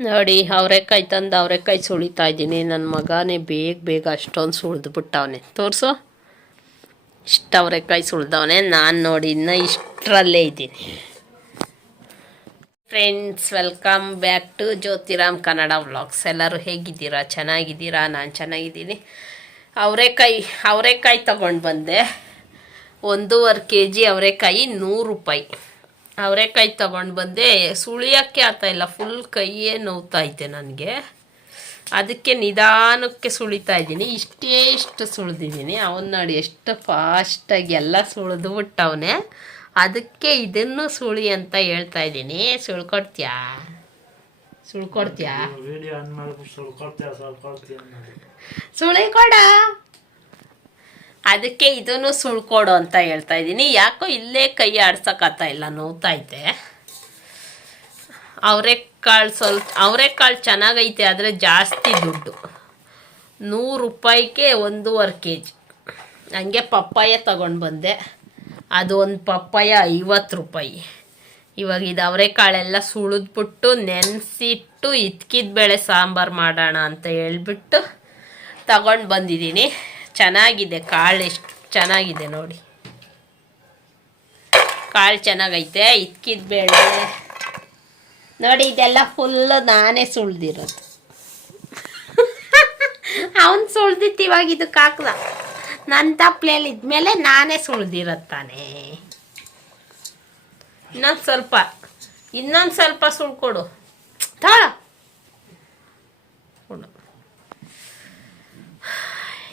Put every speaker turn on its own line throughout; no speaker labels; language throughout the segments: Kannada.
ನೋಡಿ, ಅವರೆಕಾಯಿ ತಂದು ಅವರೆಕಾಯಿ ಸುಳಿತಾ ಇದ್ದೀನಿ. ನನ್ನ ಮಗನೇ ಬೇಗ ಬೇಗ ಅಷ್ಟೊಂದು ಸುಳಿದು ಬಿಟ್ಟವನೆ ತೋರಿಸು. ಇಷ್ಟು ಅವರೆಕಾಯಿ ಸುಳ್ದವನೆ. ನಾನು ನೋಡಿ ಇನ್ನೂ ಇಷ್ಟರಲ್ಲೇ ಇದ್ದೀನಿ. Friends welcome back to Jyothiram Kannada vlogs ಎಲ್ಲರೂ ಹೇಗಿದ್ದೀರಾ? ಚೆನ್ನಾಗಿದ್ದೀರಾ? ನಾನು ಚೆನ್ನಾಗಿದ್ದೀನಿ. ಅವರೆಕಾಯಿ ಅವರೆಕಾಯಿ ತಗೊಂಡು ಬಂದೆ. ಒಂದೂವರೆ ಕೆ ಜಿ ಅವರೆಕಾಯಿ ನೂರು ರೂಪಾಯಿ. ಅವರೆಕಾಯಿ ತಗೊಂಡು ಬಂದೆ. ಸುಳಿಯೋಕ್ಕೆ ಆಗ್ತಾ ಇಲ್ಲ ಫುಲ್ ಕೈಯೇ ನೋವ್ತಾ ಐತೆ ನನಗೆ. ಅದಕ್ಕೆ ನಿಧಾನಕ್ಕೆ ಸುಳಿತಾ ಇದ್ದೀನಿ. ಇಷ್ಟೇ ಇಷ್ಟು ಸುಳಿದಿದ್ದೀನಿ. ಅವನು ನೋಡಿ ಎಷ್ಟು ಫಾಸ್ಟಾಗಿ ಎಲ್ಲ ಸುಳಿದು ಬಿಟ್ಟವನೆ. ಅದಕ್ಕೆ ಇದನ್ನು ಸುಳಿ ಅಂತ ಹೇಳ್ತಾ ಇದ್ದೀನಿ. ಸುಳ್ಕೊಡ್ತೀಯಾ? ಸುಳ್ಕೊಡ್ತೀಯಾ?
ವಿಡಿಯೋ ಆನ್ ಮಾಡ್ಬಿಟ್ಟು ಸುಳ್ಕೊಳ್ತೀಯ ಸುಳ್ಕೊಳ್ತೀಯ ಅನ್ನೋದು
ಸುಳಿ ಕೊಡ ಅದಕ್ಕೆ ಇದನ್ನು ಸುಳ್ಕೊಡು ಅಂತ ಹೇಳ್ತಾ ಇದ್ದೀನಿ. ಯಾಕೋ ಇಲ್ಲೇ ಕೈ ಆಡ್ಸೋಕ್ಕಾಗ್ತಾ ಇಲ್ಲ ನೋವ್ತೈತೆ ಅವರೆಕಾಳು ಸ್ವಲ್ಪ ಅವರೆಕಾಳು ಚೆನ್ನಾಗೈತೆ, ಆದರೆ ಜಾಸ್ತಿ ದುಡ್ಡು. ನೂರು ರೂಪಾಯಿಗೆ ಒಂದೂವರೆ ಕೆ ಜಿ ಹಂಗೆ ಪಪ್ಪಾಯ ತಗೊಂಡು ಬಂದೆ. ಅದು ಒಂದು ಪಪ್ಪಾಯ ಐವತ್ತು ರೂಪಾಯಿ. ಇವಾಗ ಇದು ಅವರೆಕಾಳೆಲ್ಲ ಸುಳಿದ್ಬಿಟ್ಟು ನೆನೆಸಿಟ್ಟು ಇದ್ಕಿದ ಬೇಳೆ ಸಾಂಬಾರು ಮಾಡೋಣ ಅಂತ ಹೇಳ್ಬಿಟ್ಟು ತಗೊಂಡು ಬಂದಿದ್ದೀನಿ. ಚೆನ್ನಾಗಿದೆ, ಕಾಳು ಎಷ್ಟು ಚೆನ್ನಾಗಿದೆ ನೋಡಿ. ಕಾಳು ಚೆನ್ನಾಗೈತೆ, ಇದ್ಕಿದ ಬೇಳೆ. ನೋಡಿ, ಇದೆಲ್ಲ ಫುಲ್ಲು ನಾನೇ ಸುಳ್ದಿರೋದು. ಅವನು ಸುಳ್ದಿತ್ತು ಇವಾಗ ಇದಕ್ಕೆ ಹಾಕ್ದ ನನ್ನ ತಪ್ಪಲೇಲಿ ಇದ್ಮೇಲೆ ನಾನೇ ಸುಳ್ದಿರತ್ತಾನೆ ತಾನೇ. ಇನ್ನೊಂದು ಸ್ವಲ್ಪ ಇನ್ನೊಂದು ಸ್ವಲ್ಪ ಸುಳ್ಕೊಡು. ತಾಳ ಕೊಡು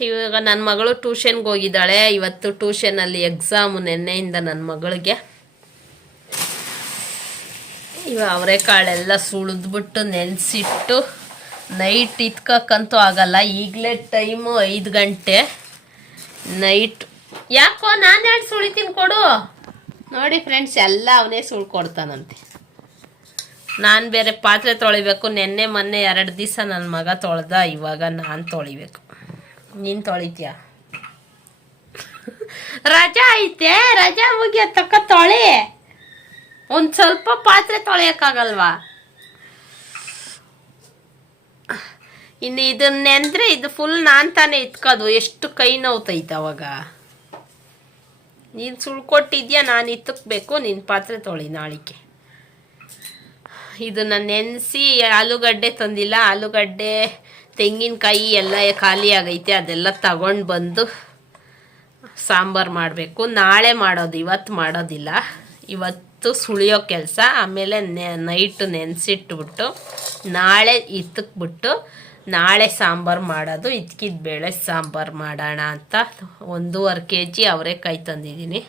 ಇವಾಗ ನನ್ನ ಮಗಳು ಟ್ಯೂಷನ್ಗೆ ಹೋಗಿದ್ದಾಳೆ. ಇವತ್ತು ಟ್ಯೂಷನಲ್ಲಿ ಎಕ್ಸಾಮು ನೆನ್ನೆಯಿಂದ ನನ್ನ ಮಗಳಿಗೆ. ಇವಾಗ ಅವರೆಕಾಳೆಲ್ಲ ಸುಳಿದ್ಬಿಟ್ಟು ನೆನೆಸಿಟ್ಟು ನೈಟ್ ಇತ್ಕಕ್ಕಂತೂ ಆಗಲ್ಲ. ಈಗಲೇ ಟೈಮು ಐದು ಗಂಟೆ. ನೈಟ್ ಯಾಕೋ ನಾನು ಎರಡು ಸುಳಿತೀನಿ ಕೊಡು? ನೋಡಿ ಫ್ರೆಂಡ್ಸ್ ಎಲ್ಲ ಅವನೇ ಸುಳ್ಕೊಡ್ತಾನಂತೆ ನಾನು ಬೇರೆ ಪಾತ್ರೆ ತೊಳಿಬೇಕು. ನಿನ್ನೆ ಮೊನ್ನೆ ಎರಡು ದಿವಸ ನನ್ನ ಮಗ ತೊಳೆದ. ಇವಾಗ ನಾನು ತೊಳಿಬೇಕು. ನೀನು ತೊಳಿತೀಯ? ರಜಾ ಐತೆ, ರಜಾ ಮುಗಿಯ ತಕ್ಕ ತೊಳೆ. ಒಂದು ಸ್ವಲ್ಪ ಪಾತ್ರೆ ತೊಳೆಯೋಕ್ಕಾಗಲ್ವಾ? ಇನ್ನು ಇದನ್ನ ನೆಂದ್ರೆ ಇದು ಫುಲ್ ನಾನು ತಾನೇ ಇತ್ಕೋದು ಎಷ್ಟು ಕೈ ನೋವ್ತೈತೆ ಅವಾಗ. ನೀನು ಸುಳ್ಕೊಟ್ಟಿದ್ಯಾ ನಾನು ಇತ್ತಕ್ಬೇಕು ನಿನ್ನ ಪಾತ್ರೆ ತೊಳಿ ನಾಳಿಕೆ. ಇದನ್ನ ನೆನೆಸಿ ಆಲೂಗಡ್ಡೆ ತಂದಿಲ್ಲ, ಆಲೂಗಡ್ಡೆ ತೆಂಗಿನಕಾಯಿ ಎಲ್ಲ ಖಾಲಿ ಆಗೈತೆ, ಅದೆಲ್ಲ ತಗೊಂಡು ಬಂದು ಸಾಂಬಾರು ಮಾಡಬೇಕು. ನಾಳೆ ಮಾಡೋದು ಇವತ್ತು ಮಾಡೋದಿಲ್ಲ. ಇವತ್ತು ಸುಳಿಯೋ ಕೆಲಸ, ಆಮೇಲೆ ನೆ ನೈಟು ನೆನೆಸಿಟ್ಬಿಟ್ಟು, ನಾಳೆ ಇತ್ತಕ್ಬಿಟ್ಟು ನಾಳೆ ಸಾಂಬಾರು ಮಾಡೋದು ಇದ್ಕಿದ ಬೇಳೆ ಸಾಂಬಾರು ಮಾಡೋಣ ಅಂತ. ಒಂದೂವರೆ ಕೆ ಜಿ ಅವರೆಕಾಯಿ ತಂದಿದ್ದೀನಿ.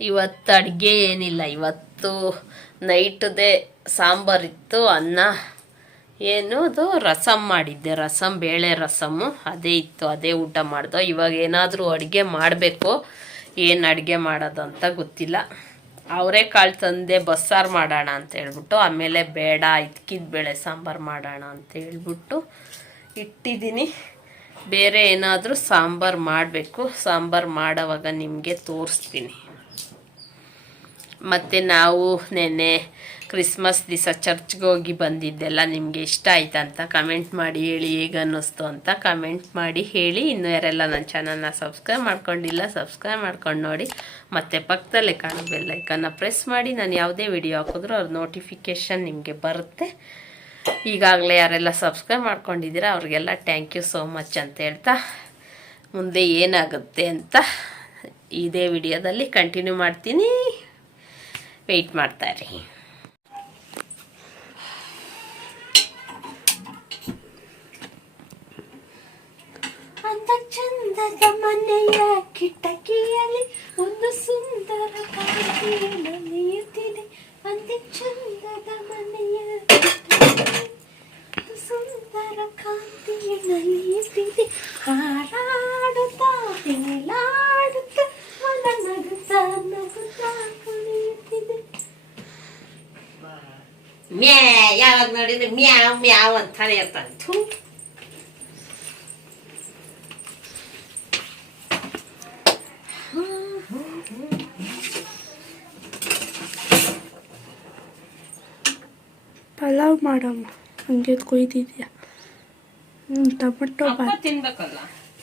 ಇವತ್ತು ಅಡುಗೆ ಏನಿಲ್ಲ. ಇವತ್ತು ನೈಟ್ದೇ ಸಾಂಬಾರಿತ್ತು, ಅನ್ನ, ಏನು ಅದು ರಸಮ್ ಮಾಡಿದ್ದೆ. ರಸಮ್ ಬೇಳೆ ರಸಮ್ಮು ಅದೇ ಇತ್ತು, ಅದೇ ಊಟ ಮಾಡ್ದೋ. ಇವಾಗ ಏನಾದರೂ ಅಡುಗೆ ಮಾಡಬೇಕು. ಏನು ಅಡುಗೆ ಮಾಡೋದು ಅಂತ ಗೊತ್ತಿಲ್ಲ. ಅವರೆಕಾಳು ತಂದೆ, ಬಸ್ಸಾರು ಮಾಡೋಣ ಅಂತ ಹೇಳ್ಬಿಟ್ಟು, ಆಮೇಲೆ ಬೇಡ, ಇದ್ಕಿದ ಬೇಳೆ ಸಾಂಬಾರು ಮಾಡೋಣ ಅಂತ ಹೇಳ್ಬಿಟ್ಟು ಇಟ್ಟಿದ್ದೀನಿ. ಬೇರೆ ಏನಾದರೂ ಸಾಂಬಾರು ಮಾಡಬೇಕು. ಸಾಂಬಾರು ಮಾಡೋವಾಗ ನಿಮಗೆ ತೋರಿಸ್ತೀನಿ. ಮತ್ತು ನಾವು ನೆನ್ನೆ ಕ್ರಿಸ್ಮಸ್ ದಿವಸ ಚರ್ಚ್ಗೆ ಹೋಗಿ ಬಂದಿದ್ದೆಲ್ಲ ನಿಮಗೆ ಇಷ್ಟ ಆಯ್ತಾ ಅಂತ ಕಮೆಂಟ್ ಮಾಡಿ ಹೇಳಿ ಹೇಗೆ ಅನ್ನಿಸ್ತು ಅಂತ ಕಮೆಂಟ್ ಮಾಡಿ ಹೇಳಿ. ಇನ್ನೂ ಯಾರೆಲ್ಲ ನನ್ನ ಚಾನಲ್ನ ಸಬ್ಸ್ಕ್ರೈಬ್ ಮಾಡ್ಕೊಂಡಿಲ್ಲ ಸಬ್ಸ್ಕ್ರೈಬ್ ಮಾಡ್ಕೊಂಡು ನೋಡಿ. ಮತ್ತು ಪಕ್ಕದಲ್ಲೇ ಕಾಣೋ ಬೆಲ್ಲೈಕನ್ನ ಪ್ರೆಸ್ ಮಾಡಿ. ನಾನು ಯಾವುದೇ ವಿಡಿಯೋ ಹಾಕಿದ್ರೂ ಅವ್ರ ನೋಟಿಫಿಕೇಷನ್ ನಿಮಗೆ ಬರುತ್ತೆ. ಈಗಾಗಲೇ ಯಾರೆಲ್ಲ ಸಬ್ಸ್ಕ್ರೈಬ್ ಮಾಡ್ಕೊಂಡಿದ್ದೀರಾ, ಅವ್ರಿಗೆಲ್ಲ ಥ್ಯಾಂಕ್ ಯು ಸೋ ಮಚ್ ಅಂತ ಹೇಳ್ತಾ ಮುಂದೆ ಏನಾಗುತ್ತೆ ಅಂತ ಇದೇ ವಿಡಿಯೋದಲ್ಲಿ ಕಂಟಿನ್ಯೂ ಮಾಡ್ತೀನಿ. ವೆಯ್ಟ್ ಮಾಡ್ತಾಯಿರಿ
ಅಂದ ಚಂದದ ಮನೆಯ ಕಿಟಕಿಯಲ್ಲಿ ಒಂದು ಸುಂದರ ಕಾಂತಿ ನಲಿಯುತ್ತಿದೆ ಅಂದ ಚಂದದ ಮನೆಯ ಸುಂದರ ಕಾಂತಿಯ ನಲಿಯುತ್ತಿದೆ
ಯಾವಾಗ ನೋಡಿದ್ರೆ ಮ್ಯಾವ್ ಮ್ಯಾವ್ ಅಂತಾನೆ ಇರ್ತಾನೆ ಥು.
ಪಲಾವ್ ಮಾಡಮ್ಮ ಹಂಗೆ ಕೊಯ್ದಿದ್ಯಾ ಹ್ಞೂ ಟೊಮೆಟೊ
ಅಪ್ಪ
ಬಾತ್
ತಿನ್ಬೇಕಲ್ಲ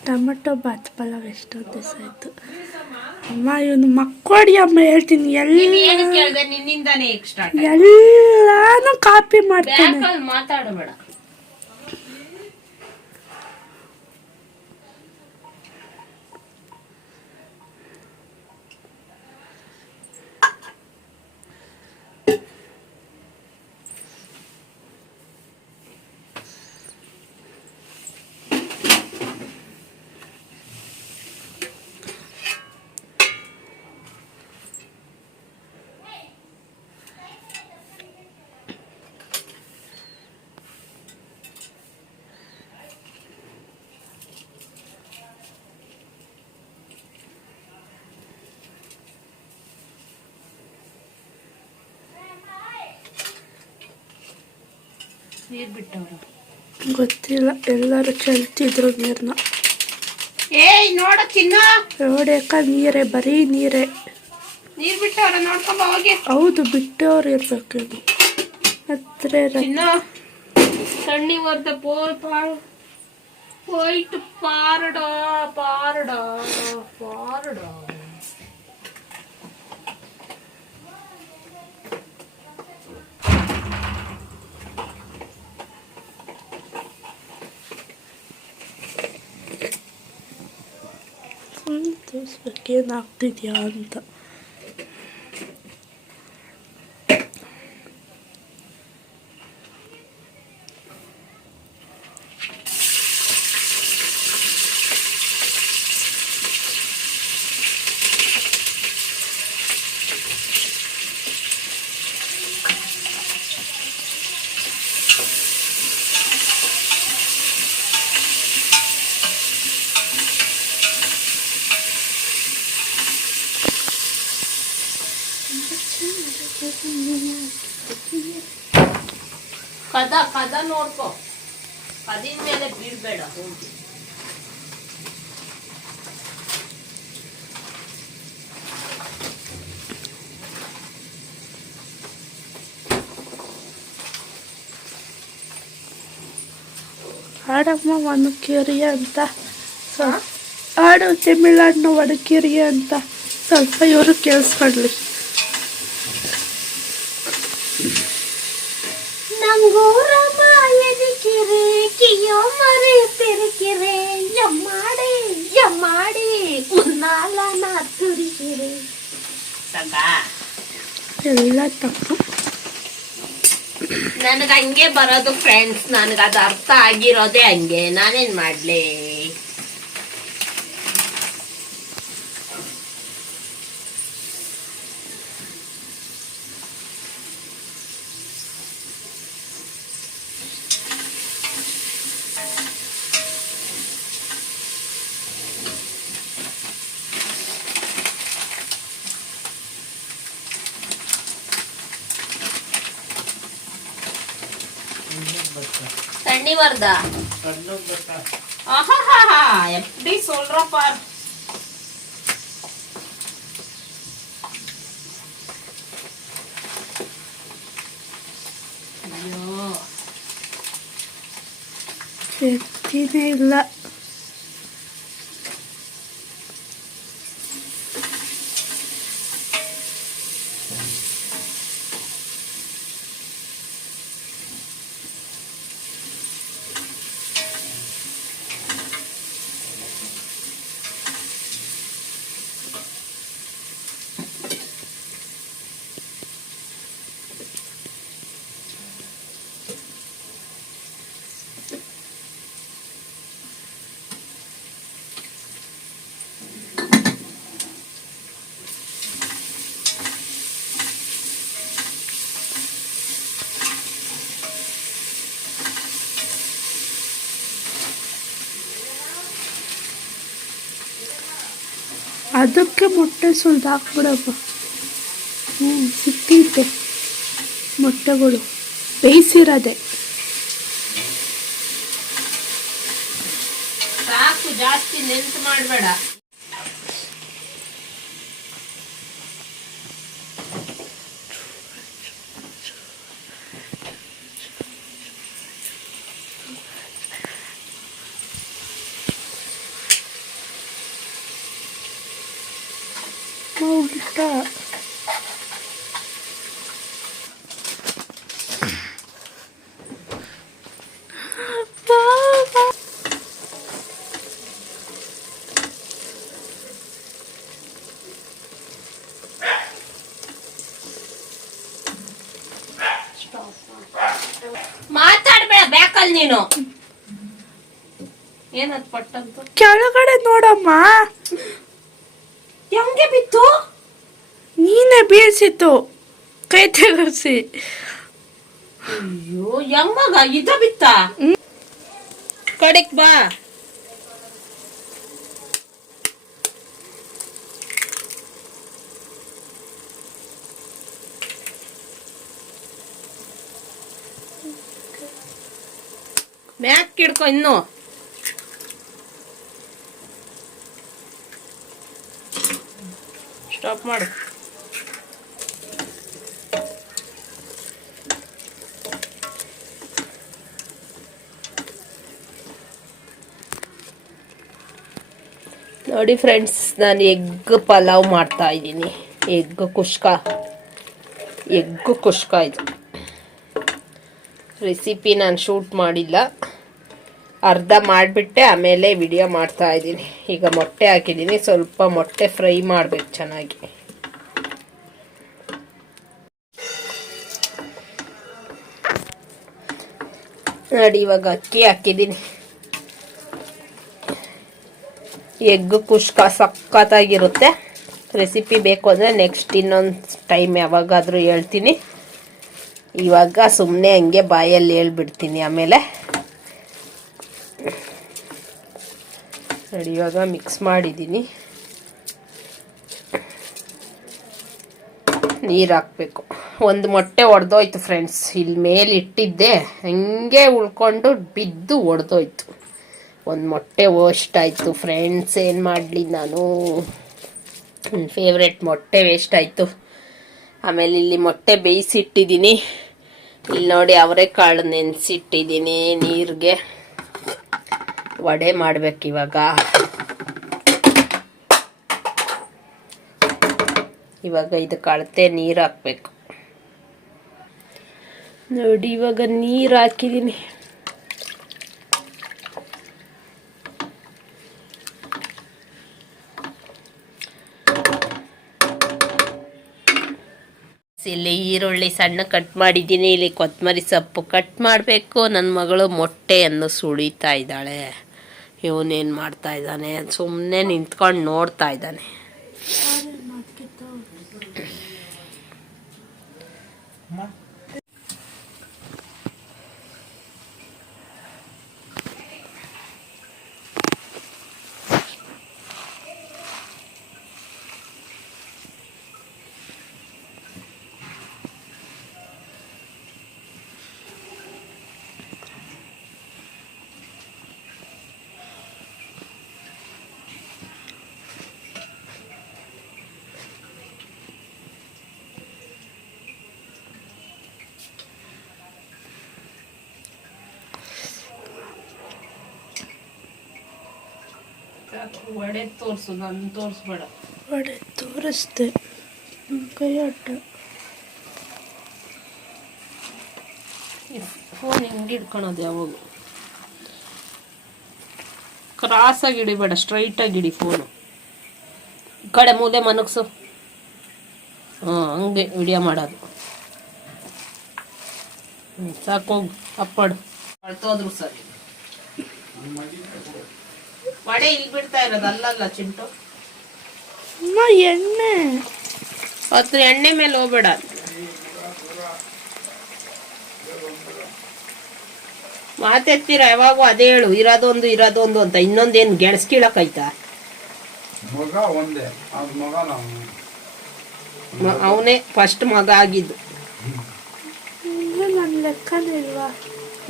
ಟೊಮೆಟೊ ಬಾತ್ ಪಲಾವ್ ಎಷ್ಟೊಂದು ದಿವಸ ಆಯಿತು ಅಮ್ಮ ಇವನು ಮಕ್ಕೋಡಿ ಅಮ್ಮ ಹೇಳ್ತೀನಿ ಎಲ್ಲ
ನಿನ್ನಿಂದಾನೇ ಸ್ಟಾರ್ಟ್
ಎಲ್ಲಾನು ಕಾಪಿ ಮಾಡ್ತೀನಿ.
ಮಾತಾಡಬೇಡ ನೀರು ಬಿಟ್ಟವ್ರು.
ಗೊತ್ತಿಲ್ಲ ಎಲ್ಲರೂ ಚೆಲ್ತಿದ್ರು ನೀರ್ನ.
ಏಯ್ ನೋಡ ತಿನ್ನ
ನೋಡಕ್ಕ ನೀರೇ ಬರೀ ನೀರೇ.
ನೀರು ಬಿಟ್ಟವ್ರ ನೋಡ್ಕೊಂಡು ಹೋಗಿ.
ಹೌದು ಬಿಟ್ಟವ್ರು ಇರ್ಬೇಕು ಹತ್ರ
ತಿನ್ನ ತಣ್ಣಿ ವರ್ದ ಪೋಲ್ ಪಾಲ್ ಹೋಯ್ತು ಪಾರಡ ಪಾರಡ ಪಾರಡ.
Entonces, ¿por qué no te?
ಕದ ಕದ ನೋಡ್ಕೊ. ಕದಿನ ಮೇಲೆ ಬೀಳ್ಬೇಡ ಹೋಗಿ
ಆಡಮ್ಮ ಒಣಕಿರಿ ಅಂತ ಹಾಡು ತಮಿಳ್ನಾಡಿನ ಒಣಕಿರಿ ಅಂತ. ಸ್ವಲ್ಪ ಇವರು ಕೇಳಿಸ್ಕೊಳ್ಳಿ ಎಲ್ಲ ತಪ್ಪು.
ನನಗ ಹಂಗೆ ಬರೋದು ಫ್ರೆಂಡ್ಸ್ ನನಗ ಅದು ಅರ್ಥ ಆಗಿರೋದೇ ಹಂಗೆ. ನಾನೇನ್ ಮಾಡ್ಲಿ? தண்ணி வருதா? எப்படி சொல்ற பார். ஐயோ.
செத்தினே இல்லை. ಅದಕ್ಕೆ ಮೊಟ್ಟೆ ಸುಲ್ದು ಹಾಕ್ಬಿಡಪ್ಪ. ಹ್ಞೂ ಸಿಕ್ತಿದ್ದೆ ಮೊಟ್ಟೆಗಳು. ಬೇಯಿಸಿರೋದೆ.
ಸಾಕು ಜಾಸ್ತಿ ನೆನ್ಸು ಮಾಡಬೇಡ.
ಉಲ್ಟಾ
ಮಾತಾಡ್ಬೇಡ ಬ್ಯಾಕಲ್ ನೀನು. ಏನದ್ ಪಟ್ಟಂತ?
ಕೆಳಗಡೆ ನೋಡಮ್ಮ.
ಹೆಂಗೆ ಬಿತ್ತು?
ನೀನೇ ಬೀಳ್ಸಿತ್ತು. ಕೈ ತೆಗೆಸಿ.
ಅಯ್ಯೋ ಹೆಂಗಾಗ ಇದ ಬಿತ್ತ? ಕಡೆಕ್ ಬಾ. ಮ್ಯಾಕ್ ಹಿಡ್ಕೊ ಇನ್ನು. ಸ್ಟಾಪ್ ಮಾಡು. ನೋಡಿ ಫ್ರೆಂಡ್ಸ್ ನಾನು ಎಗ್ ಪಲಾವ್ ಮಾಡ್ತಾ ಇದ್ದೀನಿ. ಎಗ್ ಕುಷ್ಕ. ಎಗ್ ಕುಷ್ಕ ಇದು. ರೆಸಿಪಿ ನಾನು ಶೂಟ್ ಮಾಡಿಲ್ಲ. ಅರ್ಧ ಮಾಡಿಬಿಟ್ಟೆ, ಆಮೇಲೆ ವಿಡಿಯೋ ಮಾಡ್ತಾ ಇದ್ದೀನಿ. ಈಗ ಮೊಟ್ಟೆ ಹಾಕಿದ್ದೀನಿ. ಸ್ವಲ್ಪ ಮೊಟ್ಟೆ ಫ್ರೈ ಮಾಡಬೇಕು ಚೆನ್ನಾಗಿ. ನೋಡಿ, ಇವಾಗ ಅಕ್ಕಿ ಹಾಕಿದ್ದೀನಿ. ಎಗ್ ಕುಷ್ಕ ಸಖತ್ತಾಗಿರುತ್ತೆ. ರೆಸಿಪಿ ಬೇಕು ಅಂದರೆ ನೆಕ್ಸ್ಟ್ ಇನ್ನೊಂದು ಟೈಮ್ ಯಾವಾಗಾದರೂ ಹೇಳ್ತೀನಿ. ಇವಾಗ ಸುಮ್ಮನೆ ಹಂಗೆ ಬಾಯಲ್ಲಿ ಹೇಳ್ಬಿಡ್ತೀನಿ ಆಮೇಲೆ. ನೋಡಿ ಇವಾಗ ಮಿಕ್ಸ್ ಮಾಡಿದ್ದೀನಿ. ನೀರು ಹಾಕಬೇಕು. ಒಂದು ಮೊಟ್ಟೆ ಒಡೆದೋಯ್ತು ಫ್ರೆಂಡ್ಸ್ ಇಲ್ಲಿ ಮೇಲೆ ಇಟ್ಟಿದ್ದೆ. ಹಂಗೆ ಉಳ್ಕೊಂಡು ಬಿದ್ದು ಒಡೆದೋಯ್ತು. ಒಂದು ಮೊಟ್ಟೆ ವೇಸ್ಟ್ ಆಯಿತು ಫ್ರೆಂಡ್ಸ್ ಏನು ಮಾಡಲಿ ನಾನು? ನನ್ನ ಫೇವ್ರೆಟ್ ಮೊಟ್ಟೆ ವೇಸ್ಟ್ ಆಯಿತು. ಆಮೇಲೆ ಇಲ್ಲಿ ಮೊಟ್ಟೆ ಬೇಯಿಸಿಟ್ಟಿದ್ದೀನಿ. ಇಲ್ಲಿ ನೋಡಿ ಅವರೆಕಾಳು ನೆನೆಸಿಟ್ಟಿದ್ದೀನಿ ನೀರಿಗೆ. ವಡೆ ಮಾಡ್ಬೇಕು ಇವಾಗ. ಇವಾಗ ಇದಕ್ಕೆ ಅಳತೆ ನೀರು ಹಾಕ್ಬೇಕು. ನೋಡಿ, ಇವಾಗ ನೀರು ಹಾಕಿದ್ದೀನಿ ಇಲ್ಲಿ ಈರುಳ್ಳಿ ಸಣ್ಣ ಕಟ್ ಮಾಡಿದ್ದೀನಿ ಇಲ್ಲಿ ಕೊತ್ತಂಬರಿ ಸೊಪ್ಪು ಕಟ್ ಮಾಡಬೇಕು. ನನ್ನ ಮಗಳು ಮೊಟ್ಟೆಯನ್ನು ಸುಳಿತಾ ಇದ್ದಾಳೆ. ಇವನೇನು ಮಾಡ್ತಾ ಇದ್ದಾನೆ? ಸುಮ್ಮನೆ ನಿಂತ್ಕೊಂಡು ನೋಡ್ತಾ ಇದ್ದಾನೆ. ವಡೆ ತೋರಿಸು ನಾನು ತೋರಿಸ್ಬೇಡ.
ಒಡೆ ತೋರಿಸ್ದೆ. ಕೈ ಅಡ್ಡ.
ಫೋನ್ ಹಿಂಗೆ ಹಿಡ್ಕೊಳೋದು ಯಾವಾಗ ಕ್ರಾಸಾಗಿ ಹಿಡಿಬೇಡ ಸ್ಟ್ರೈಟಾಗಿ ಹಿಡಿ ಫೋನು ಈ ಕಡೆ ಮೂಲೆ ಮನಗ್ಸು. ಹಾಂ ಹಂಗೆ ವಿಡಿಯೋ ಮಾಡೋದು. ಹ್ಞೂ ಅಪ್ಪಾಡು ಅಪ್ಪಡು. ಅಳ್ತೋದ್ರು ಸರಿ. ವಡೆ ಇಲ್ಲಿ ಬಿಡ್ತಾ ಇರೋದು ಅಲ್ಲಲ್ಲ ಚಿಂಟು?
ಅಮ್ಮ ಎಣ್ಣೆ.
ಅದ್ರ ಎಣ್ಣೆ ಮೇಲೆ ಹೋಗ್ಬೇಡ. ಮಾತೆತ್ತೀರ ಯಾವಾಗೂ ಅದೇ ಹೇಳು ಇರೋದೊಂದು ಇರೋದೊಂದು ಅಂತ. ಇನ್ನೊಂದೇನು ಗೆಣಸ್ಕೀಳಕ್ಕಾಯ್ತಾ
ಮಗ ಒಂದೇ ಮಗ
ಅವನೇ ಫಸ್ಟ್ ಮಗ ಆಗಿದ್ದು.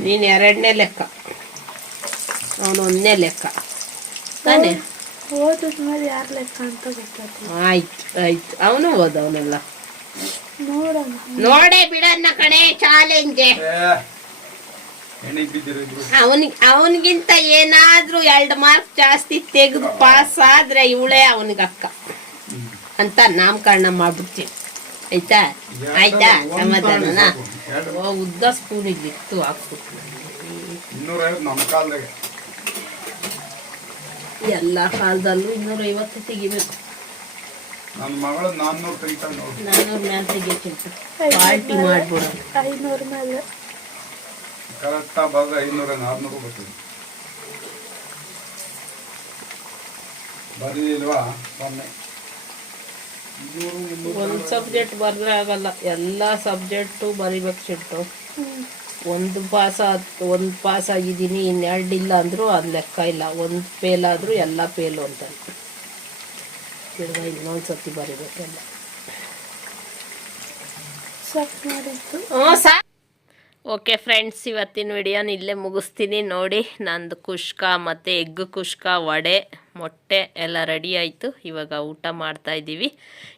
ನೀನು ಎರಡನೇ ಲೆಕ್ಕ. ಅವನೊಂದನೇ ಒಂದನೇ ಲೆಕ್ಕ. ತಾನೇ?
ಓದಿದ್ಮೇಲೆ ಯಾರು ಲೆಕ್ಕ ಅಂತ ಗೊತ್ತಾಯ್ತು
ಆಯ್ತು ಆಯ್ತು. ಅವನು ಓದವನೆಲ್ಲ
ನೋಡೋಣ.
ನೋಡೇ ಬಿಡನ್ನ ಕಣೆ ಚಾಲೆಂಜ್. ಅವನಿಗೆ ಅವನಿಗಿಂತ ಏನಾದ್ರೂ ಎರಡು ಮಾರ್ಕ್ ಜಾಸ್ತಿ ತೆಗೆದು ಪಾಸ್ ಆದ್ರೆ ಇವಳೇ ಅವನಿಗೆ ಅಕ್ಕ. ಅಂತ ನಾಮಕರಣ ಮಾಡ್ಬಿಡ್ತೀನಿ. ಆಯ್ತಾ? ಆಯ್ತಾ?
ಸಮಾಧಾನ
ಓ, ಉದ್ದ ಸ್ಪೂನಿಗೆ ಬಿತ್ತು ಹಾಕ್ಬಿಟ್ಟು
ಇನ್ನೂರೈವತ್ತು ನಮ್ಮ ಕಾಲದಾಗೆ.
ಎಲ್ಲ ಕಾಲದಲ್ಲೂ ಇನ್ನೂರೈವತ್ತು ತೆಗಿಬೇಕು.
ನನ್ನ ಮಗಳು ನಾನ್ನೂರು ತೆಗಿತಾಳೆ ನೋಡಿ.
ನಾನ್ನೂರು ಮ್ಯಾಲ ತೆಗಿಬೇಕು ಪಾರ್ಟಿ ಮಾಡ್ಬಿಡು
ಐನೂರು ಮೇಲೆ
ಕರೆಕ್ಟಾಗಿ ಬಂದ್ರೆ ಐನೂರ ಆರ್ನೂರು ಬರ್ತೀವಿ ಬರಲಿಲ್ವಾ? ಮುನ್ನೂರು
ಒಂದು ಸಬ್ಜೆಕ್ಟ್ ಬರೆದ್ರೆ ಆಗಲ್ಲ. ಎಲ್ಲ ಸಬ್ಜೆಕ್ಟು ಬರಿಬೇಕು ಚಿಟ್ಟು ಒಂದು ಪಾಸ್ ಒಂದು ಪಾಸ್ ಆಗಿದ್ದೀನಿ ಇನ್ನೆರಡು ಇಲ್ಲ ಅಂದರೂ ಅದು ಲೆಕ್ಕ ಇಲ್ಲ. ಒಂದು ಫೇಲ್ ಆದರೂ ಎಲ್ಲ ಫೇಲು ಅಂತ ತಿರ್ಗಾ ಇನ್ನೊಂದು ಸತಿ ಬರೀಬೇಕೆಲ್ಲ
ಸಾಕು ಮಾಡಿದ್ದು.
ಹ್ಞೂ ಸಾ ಓಕೆ ಫ್ರೆಂಡ್ಸ್ ಇವತ್ತಿನ ವಿಡಿಯೋನ ಇಲ್ಲೇ ಮುಗಿಸ್ತೀನಿ. ನೋಡಿ, ನಂದು ಕುಷ್ಕ ಮತ್ತು ಎಗ್ ಕುಷ್ಕ, ವಡೆ, ಮೊಟ್ಟೆ ಎಲ್ಲ ರೆಡಿ ಆಯಿತು. ಇವಾಗ ಊಟ ಮಾಡ್ತಾ ಇದ್ದೀವಿ.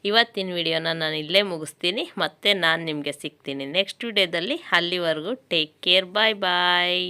ಇವತ್ತಿನ ವಿಡಿಯೋನ ನಾನು ಇಲ್ಲೇ ಮುಗಿಸ್ತೀನಿ. ಮತ್ತು ನಾನು ನಿಮಗೆ ಸಿಗ್ತೀನಿ ನೆಕ್ಸ್ಟ್ ವಿಡಿಯೋದಲ್ಲಿ ಅಲ್ಲಿವರೆಗೂ ಟೇಕ್ ಕೇರ್ ಬಾಯ್ ಬಾಯ್